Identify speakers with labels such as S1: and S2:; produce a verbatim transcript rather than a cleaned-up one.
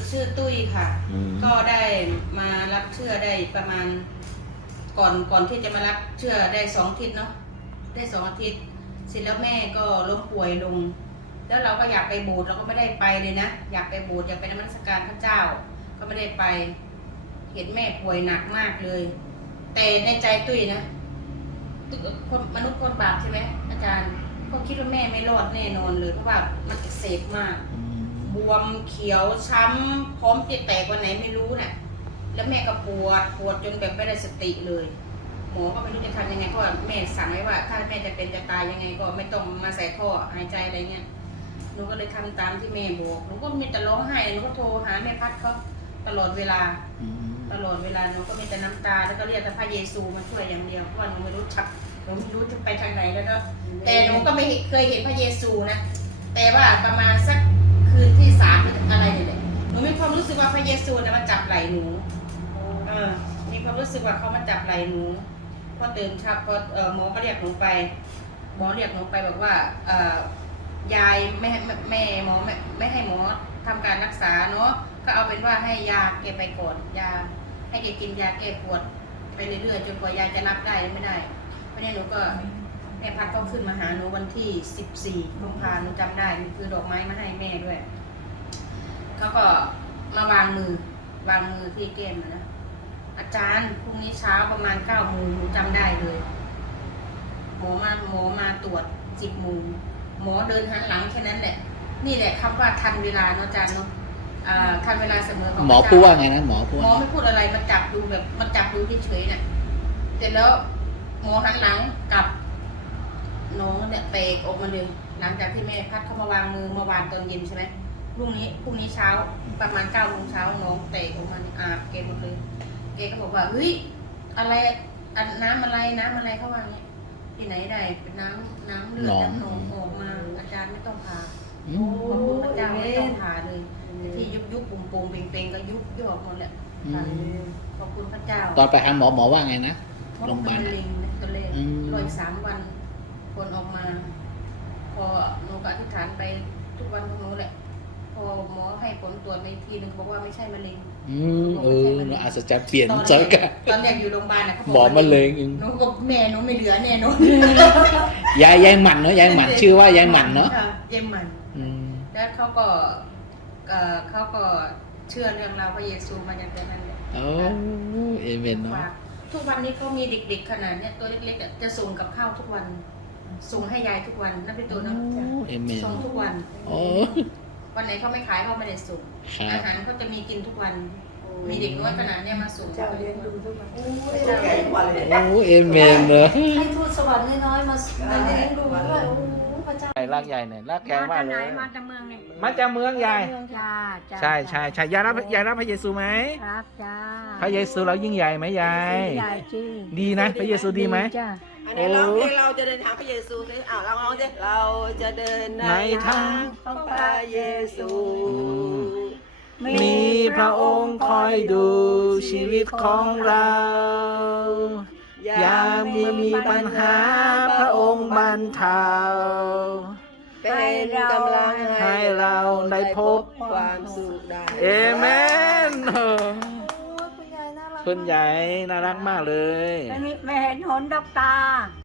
S1: ชื่อตุ้ยค่ะก็ได้มารับเชื่อได้ประมาณก่อนก่อนที่จะมารับเชื่อได้สองอาทิตย์เนาะได้สองอาทิตย์เสร็จแล้วแม่ก็ล้มป่วยลงแล้วเราก็อยากไปโบสถ์เราก็ไม่ได้ไปเลยนะอยากไปโบสถ์อยากไปนมัสการพระเจ้าก็ไม่ได้ไปเห็นแม่ป่วยหนักมากเลยแต่ในใจตุ้ยนะคนมนุษย์คนบาปใช่ไหมอาจารย์ก็คิดว่าแม่ไม่รอดแน่นอนเลยเพราะว่ามันอักเสบมากบวมเขียวช้ำพร้อมจะแตกวันไหนไม่รู้น่ะแล้วแม่ก็ปวดปวดจนแบบไม่ได้สติเลยหมอก็ไม่รู้จะทำยังไงเพราะว่าแม่สั่งไว้ว่าถ้าแม่จะเป็นจะตายยังไงก็ไม่ต้องมาใส่ท่อหายใจอะไรเงี้ยหนูก็เลยทำตามที่แม่บอกหนูก็มีแต่ร้องไห้หนูก็โทรหาแม่พัดเขาตลอดเวลาตลอดเวลาหนูก็มีแต่น้ำตาแล้วก็เรียกแต่พระเยซูมาช่วยอย่างเดียวเพราะว่าหนูไม่รู้จักหนูไม่รู้จะไปทางไหนแล้วก็แต่หนูก็ไม่เคยเห็นพระเยซูนะแต่ว่าประมาณสักคืนที่สามอะไรเนี่ยหนูมีความรู้สึกว่าพระเยซูนะมาจับไหล่หนูเออมีความรู้สึกว่าเขามาจับไหล่หนูพอตื่นเช้าพอหมอก็เรียกหนูไปหมอเรียกหนูไปบอกว่ายายไม่ให้แม่หมอไม่ไม่ให้หมอทำการรักษาเนาะก็เอาเป็นว่าให้ยาแกไปก่อนยาให้แกกินยาแก้ปวดไปเรื่อยๆจนกว่ายาจะรับได้ไม่ได้เพราะนั้นหนูก็แม่พัดก็ขึ้นมาหาหนูวันที่สิบสี่กุมภาพันธ์หนูจำได้มีคือดอกไม้มาให้แม่ด้วยเขาก็มาวางมือวางมือที่แก้มนะอาจารย์พรุ่งนี้เช้าประมาณเก้าโมงหนูจำได้เลยหมอมาหมอมาตรวจสิบโมงหมอเดินหันหลังแค่นั้นแหละนี่แหละคำว่าทันเวลาเนาะอาจารย์เนาะทันเวลาเสมอของ
S2: หมอพูดว่าไงนะหมอพูด
S1: หมอไม่พูดอะไรมาจับดูแบบมาจับดูเฉยๆเนี่ยเสร็จแล้วหมอหันหลังกับน้องเนี่ยเตะออกมาเลยหลังจากที่แม่พัดเข้ามาวางมือเมื่อวานตอนเย็นใช่ไหมพรุ่งนี้พรุ่งนี้เช้าประมาณเก้าโมงเช้าน้องเตะออกมาอาบเกมหมดเลยเกก็บอกว่าเฮ้ยอะไรน้ำอะไรน้ำอะไรเขาว่างี้ที่ไหนได้เป็นน้ำน้ำเลือดน้ำหนองออกมาอาจารย์ไม่ต้องพาขอบคุณพระเจ้าไม่ต้องพาเลยที่ยุบยุบปุ่มปุ่มเป่งเป่งก็ยุบยุบออกหมดแหละขอบคุณพระเจ้า
S2: ตอนไปหาหมอหมอว่าไงนะโรงพยาบาล
S1: ลิงตัวเลขรออีกสามวันผลออกมาพอหนูก็อธิษฐานไปทุกวันของหนูแหละพอหมอให้ผลตรวจในทีนึงบอกว่าไม่ใช่มะเร็ง
S2: อืมเอออาจจะเปลี่ยนใจกัน
S1: ตอนแรกอยู่โรงพยาบาลนะเขา
S2: บอกหมอมะเร็ง
S1: หนูกับแม่หนูไม่เหลือแน่นอน
S2: ยายยายหมันเนาะยายหมันชื่อว่ายายหมันเนาะ
S1: ยายหมันแล้วเขาก็เขาก็เชื่อเรื่องราวพระเยซูมาอย่างนั้นเลย
S2: โอ้เอเมนเนาะ
S1: ทุกวันนี้เขามีเด็กๆขนาดนี้ตัวเล็กๆจะส่งกับข้าวทุกวันส่งให้ยายทุกวันนั่นเป็นตัวน้ำส่งทุกวันวันไหนเขาไม่ขายเขาไม่ได้ส่งอาหารเขาจะมีกินทุกวันมีเด็กน้อยขนาดนี้มาส่ง
S3: เจ้าเลี้ยงดูทุกวันโอ้
S2: โอ้เอเมนเนอะ
S3: ให้ทูตสวรรค์น้อยๆมาเลี้ยงดูด้วยโอ้พระเจ้า
S2: ลากใหญ่เนี่ยลากแกงมากเลย
S1: มาจากเมืองเนี่ย
S2: มาจากเมืองใหญ่ใช่ใช่ใช่ยายรับยายรับพระเยซูไหม
S3: รับจ้า
S2: พระเยซูเรายิ่งใหญ่ไหมยาย
S3: ใหญ่จริง
S2: ดีนะพระเยซูดีไหม
S4: อันนี้ร้องเพลงเราจะเดินทางพระเยซูสิอ้าวเราร้องสิเราจะเดินในทางของพระเยซู
S2: มีพระองค์คอยดูชีวิตของเรายามเมื่อมีปัญหาพระองค์บรรเทา
S4: เป็นกำลัง
S2: ให้เราได้พบ
S4: ความสุขได้
S2: เอเมนคุณยายน่ารักมากเลย
S3: แม่เห็นหนดอกตา